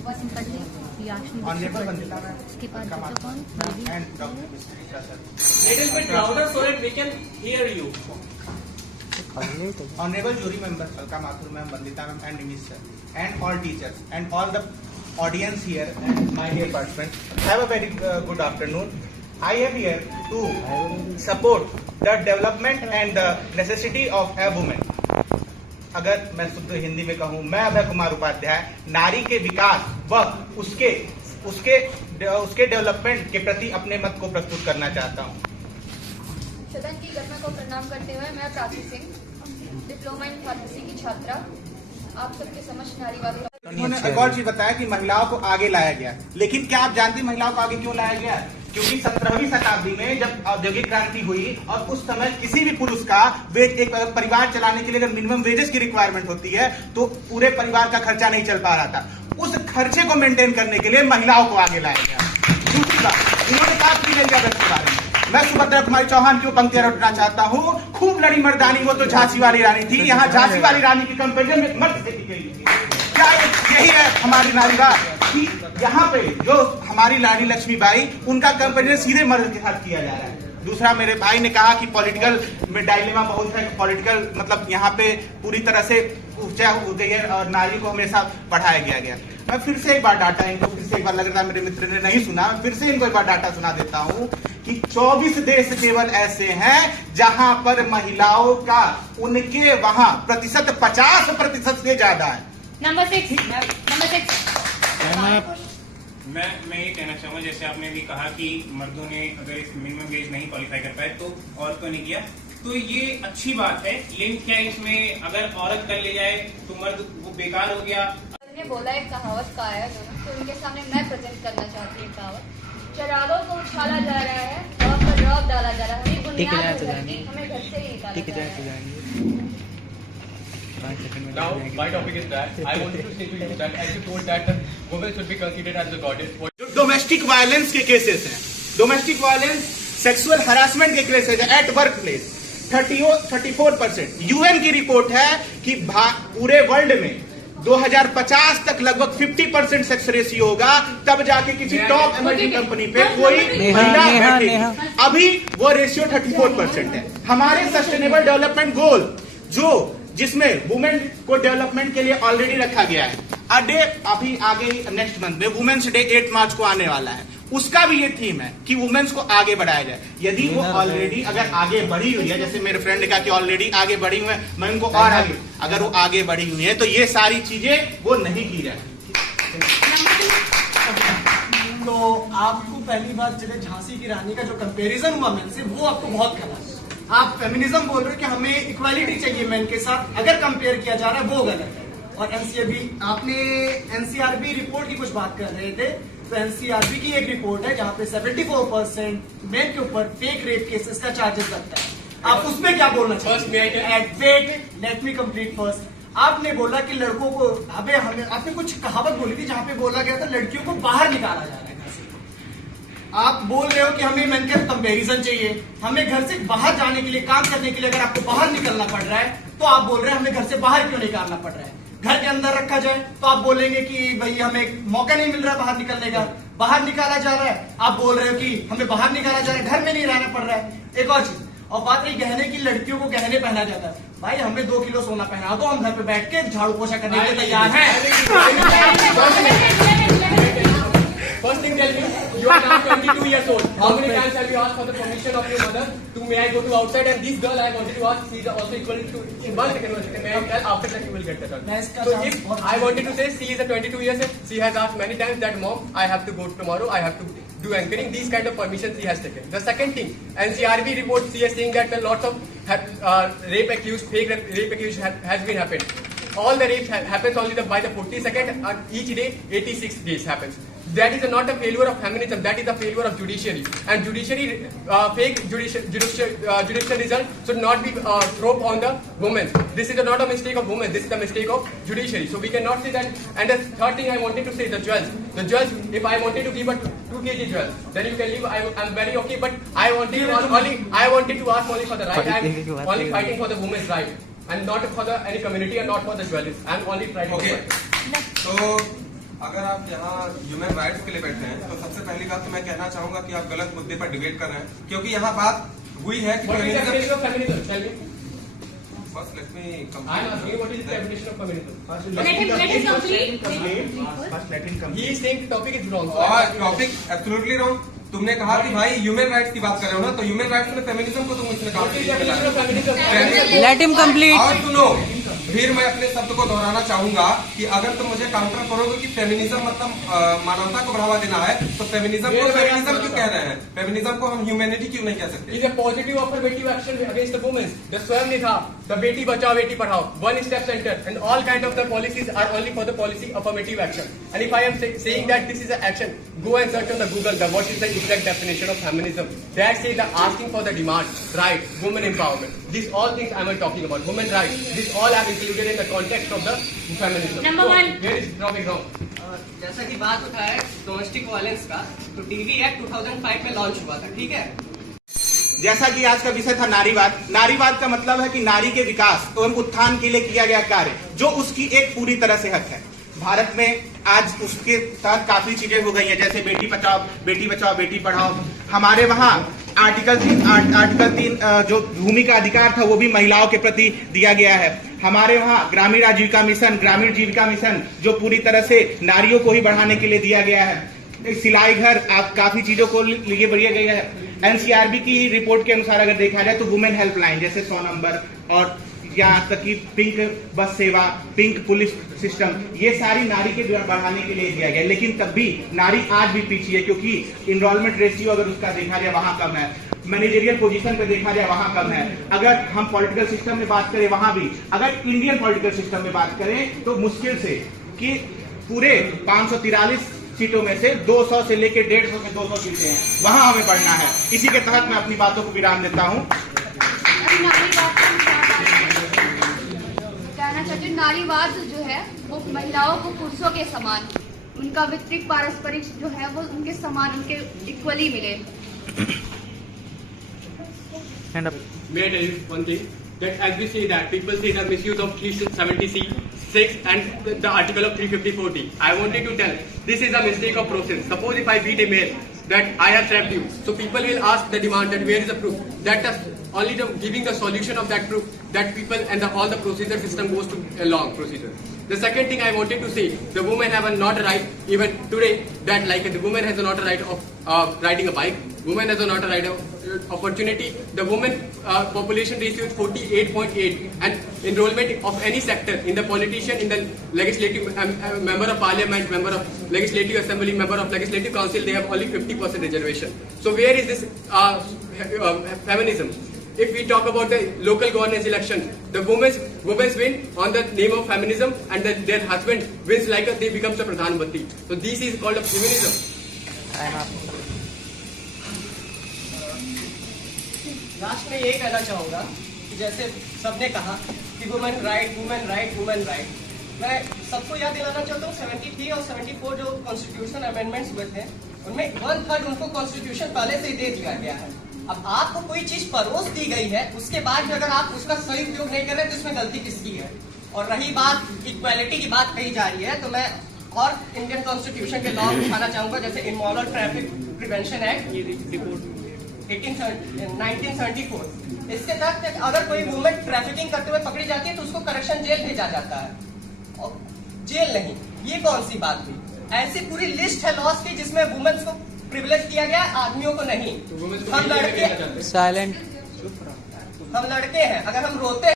Simply Honorable Vandita ma'am, उसके बाद Kamal ma'am, and Dr. Mr. Sir. Little bit louder so that we can hear you. Honorable jury members, Alka Mathur ma'am, Vandita ma'am, and Nimish sir, and all teachers, and all the audience here, and my dear participants, have a very good afternoon. I am here to support the development and the necessity of a woman. अगर मैं शुद्ध हिंदी में कहूँ, मैं अभय कुमार उपाध्याय नारी के विकास व उसके उसके उसके डेवलपमेंट के प्रति अपने मत को प्रस्तुत करना चाहता हूँ। सदन की घटना को प्रणाम करते हुए मैं Prachi Singh, diploma in pharmacy की छात्रा, आप सबके समक्ष नारीवादी। उन्होंने एक और चीज बताया कि महिलाओं को आगे लाया गया, लेकिन क्या आप जानते हैं महिलाओं को आगे क्यों लाया गया? क्योंकि 17वीं शताब्दी में जब औद्योगिक क्रांति हुई और उस समय किसी भी पुरुष का एक परिवार चलाने के लिए अगर मिनिमम वेजेस की रिक्वायरमेंट होती है तो पूरे परिवार का खर्चा नहीं चल पा रहा था। उस खर्चे को मेंटेन करने के लिए महिलाओं को आगे लाया गया। दूसरी बात, इन्होंने बात की एलिजाबेथ के बारे में। मैं सुभद्रा कुमारी चौहान की पंक्तियां रटना चाहता हूँ। खूब लड़ी मर्दानी, वो तो झांसी वाली रानी थी। यहाँ झांसी वाली रानी की कंपेरिजन में मर्द से की गई थी। क्या यही है हमारी नारीवाद कि यहाँ पे जो हमारी रानी लक्ष्मीबाई, उनका कंपेरिजन सीधे मर्द के साथ किया जा रहा है। दूसरा, मेरे भाई ने कहा कि पॉलिटिकल में डायलेमा बहुत है, पॉलिटिकल मतलब यहाँ पे पूरी तरह से ऊंचा हो गई है और नारी को हमेशा बढ़ाया गया। मैं फिर से एक बार डाटा, इनको फिर से एक बार लग रहा है मेरे मित्र ने नहीं सुना, फिर से इनको एक बार डाटा सुना देता हूँ कि 24 देश केवल ऐसे हैं जहां पर महिलाओं का उनके वहां प्रतिशत 50% से ज्यादा है। नंबर 6 मैं ये कहना चाहूंगा, जैसे आपने भी कहा कि मर्दों ने अगर इस मिनिमम वेज नहीं क्वालिफाई कर पाए तो औरतों ने किया, तो ये अच्छी बात है। लेकिन क्या इसमें अगर औरत कर ले जाए तो मर्द वो बेकार हो गया? ने बोला एक कहावत का आया दोनों, तो उनके सामने मैं प्रेजेंट करना चाहती हूँ कहावत। चरागों को उछाला जा रहा है, हवा पर रौब डाला जा रहा है, हमें बुनियाद है धरती, हमें घर से ही निकाला जा रहा है। Now, my topic is that I wanted to say to you that as you told that the women should be considered as a goddess. जो डोमेस्टिक वायलेंस के केसेस हैं, डोमेस्टिक वायलेंस, सेक्सुअल हरासमेंट के cases है at work place 34%। UN की report है कि पूरे world में 2050 तक लगभग 50% सेक्स रेशियो होगा, तब जाके किसी टॉप एमएनसी कंपनी पे कोई महिला बैठेगी। अभी वो रेशियो 34% है। हमारे सस्टेनेबल डेवलपमेंट गोल जिसमें वुमेन को डेवलपमेंट के लिए ऑलरेडी रखा गया है, डे अभी आगे नेक्स्ट मंथ में वुमेन्स डे 8 मार्च को आने वाला है, उसका भी ये थीम है कि वुमेन्स को आगे बढ़ाया जाए। यदि वो ऑलरेडी अगर आगे बढ़ी हुई है, जैसे मेरे फ्रेंड ने कहा कि ऑलरेडी आगे बढ़ी हुई है, मैं उनको और आगे, अगर वो आगे बढ़ी हुई है तो ये सारी चीजें वो नहीं की जाए। तो आपको पहली बात, जगह झांसी की रानी का जो कंपैरिजन हुआ मेन से, वो आपको बहुत गलत है। आप फेमिनिज्म बोल रहे हो कि हमें इक्वालिटी चाहिए मेन के साथ, अगर कंपेयर किया जा रहा है वो गलत है। और आपने एनसीआरबी रिपोर्ट की कुछ बात कर रहे थे, तो एनसीआरबी की एक रिपोर्ट है जहां पे 74% मेन के ऊपर फेक रेप केसेस का चार्जेस लगता है। आप उसमें क्या बोलना चाहिए? Let me complete first. आपने बोला कि लड़कों को, आपने कुछ कहावत बोली थी जहां पे बोला गया था लड़कियों को बाहर निकाला जा रहा है। आप बोल रहे हो कि हमें मेन के कंपैरिजन चाहिए, हमें घर से बाहर जाने के लिए, काम करने के लिए अगर आपको बाहर निकलना पड़ रहा है तो आप बोल रहे हैं हमें घर से बाहर क्यों निकालना पड़ रहा है। घर के अंदर रखा जाए तो आप बोलेंगे कि भाई हमें मौका नहीं मिल रहा बाहर निकलने का, बाहर निकाला जा रहा है, आप बोल रहे हो कि हमें बाहर निकाला जा रहा है, घर में नहीं रहना पड़ रहा है। एक और चीज, और बात रही गहने की, लड़कियों को गहने पहना जाता है। भाई हमें 2 किलो सोना पहना दो, हम घर पे बैठ के झाड़ू पोछा करने के लिए तैयार हैं। First thing, tell me, you are now 22 years old. How many times have you asked for the permission of your mother to may I go to outside? And this girl I wanted to ask, she is also equal to, in one second, may I tell, after that you will get the turn. So if I wanted to say, she is a 22 years old, she has asked many times that mom, I have to go tomorrow, I have to do anchoring, these kind of permissions she has taken. The second thing, NCRB report, she is saying that a lot of rape accused, fake rape accused has been happened. All the rape happens only by the 42nd, and each day 86 days happens. That is not a failure of feminism, that is a failure of judiciary. And judiciary, fake judicial result should not be thrown on the women. This is not a mistake of women, this is a mistake of judiciary. So we cannot say that. And the third thing I wanted to say, the judge. The judge, if I wanted to give a 2 kg jewel, then you can leave, I'm very okay, but I wanted to ask only for the right, I'm only fighting for the women's right. And not for the any community and not for the jewelries. I'm only fighting for it. So अगर आप यहाँ human rights के लिए बैठे हैं तो सबसे पहली बात तो मैं कहना चाहूंगा कि आप गलत मुद्दे पर डिबेट कर रहे हैं, क्योंकि यहाँ बात हुई है कि What is the definition of feminism? Tell me. बस let me I'm asking you what is the definition of feminism. Let him complete. First let him complete. He is saying the topic is wrong. और topic absolutely wrong. तुमने कहा कि भाई human rights की बात कर रहे हो ना, तो ह्यूमन राइट्स में फेमिनिज्म को तुम इसमें What is the definition of count feminism? Let him complete. और सुनो, फिर मैं अपने शब्द को दोहराना चाहूंगा कि अगर तुम मुझे काउंटर करोगे कि फेमिनिज्म मतलब मानवता को बढ़ावा देना है, तो फेमिनिज्म को फेमिनिज्म क्यों कह रहे हैं? फेमिनिज्म को हम ह्यूमैनिटी क्यों नहीं कह सकते? Is a positive affirmative action against the women. The Swayamnitha, the Beti Bachao Beti Padhao, one step center, and all kind of the policies are only for the policy affirmative action. And if I am saying that this is an action, go and search on the Google what is the exact definition of feminism. That says the asking for the demand, right, women empowerment. These all things I am talking about, women rights. These all are included in the context of the feminism. Number So, one. Where is topic wrong? जैसा कि बात उठा है domestic violence का, तो DV act 2005 में launch हुआ था, ठीक है। जैसा कि आज का विषय था नारीवाद। नारीवाद का मतलब है कि नारी के विकास एवं उत्थान के लिए किया गया कार्य जो उसकी एक पूरी तरह से हक है। भारत में आज उसके तहत काफी चीजें हो गई हैं, जैसे बेटी बचाओ बेटी पढ़ाओ। हमारे वहाँ आर्टिकल 3 जो भूमि का अधिकार था वो भी महिलाओं के प्रति दिया गया है। हमारे वहाँ ग्रामीण जीविका मिशन जो पूरी तरह से नारियों को ही बढ़ाने के लिए दिया गया है। सिलाई घर, आप काफी चीजों को लिए बढ़िया गया है। एनसीआरबी की रिपोर्ट के अनुसार अगर देखा जाए तो वुमेन हेल्पलाइन जैसे 100 नंबर और यहाँ तक कि पिंक बस सेवा, पिंक पुलिस सिस्टम, ये सारी नारी के बढ़ाने के लिए दिया गया। लेकिन तब भी नारी आज भी पीछे है, क्योंकि इनरोलमेंट रेशियो अगर उसका देखा जाए वहां कम है, मैनेजरियल पोजीशन पे देखा जाए वहां कम है। अगर हम पॉलिटिकल सिस्टम में बात करें वहां भी, अगर इंडियन पॉलिटिकल सिस्टम में बात करें तो मुश्किल से कि पूरे 543 सीटों में से 200 से लेकर 150 में 200 सीटें हैं, वहां हमें बढ़ना है। इसी के तहत मैं अपनी बातों को विराम देता हूं। कहना चाहती हूँ, नारीवाद जो है वो महिलाओं को पुरुषों के समान, उनका वितरिक पारस्परिक जो है वो उनके समान, उनके इक्वली मिले। Hand up. May I tell you one thing? That as we say that people say the misuse of 370C6 and the article of 354D. I wanted to tell this is a mistake of process. Suppose if I beat a male that I have trapped you, so people will ask the demand that where is the proof? That is only the giving the solution of that proof that people and all the procedure system goes to a long procedure. The second thing I wanted to say, the women have not a right even today that like the woman has not a right of riding a bike. Women has not a right of opportunity. The women population ratio is 48.8 and enrollment of any sector in the politician, in the legislative member of parliament, member of legislative assembly, member of legislative council, they have only 50% reservation. So where is this feminism? If we talk about the local governance election, the women's win on the name of feminism and their husband wins like they becomes a Pradhan Mantri. So this is called a feminism. Last में ये कहना चाहूंगा कि जैसे सबने कहा कि women right, मैं सबको याद दिलाना चाहता हूँ 73 और 74 जो कॉन्स्टिट्यूशन अमेंडमेंट्स हुए थे उनमें 1/3 उनको कॉन्स्टिट्यूशन पहले से ही दे दिया गया है। अब आपको कोई चीज परोस दी गई है, उसके बाद भी अगर आप उसका सही उपयोग नहीं कर रहे तो इसमें गलती किसकी है? और रही बात इक्वालिटी की बात कही जा रही है, तो मैं और इंडियन कॉन्स्टिट्यूशन के लॉ उठाना चाहूंगा, जैसे इमोरल ट्रैफिक प्रिवेंशन एक्ट 1974। इसके तहत अगर कोई वुमेन ट्रैफिकिंग करते हुए पकड़ी जाती है तो उसको करेक्शन जेल भेजा जाता है, और जेल नहीं। ये कौन सी बात हुई? ऐसी पूरी लिस्ट है लॉस की जिसमें वुमेन्स को प्रिविलेज किया गया, आदमियों को नहीं। हम लड़के Silent. हैं, अगर हम रोते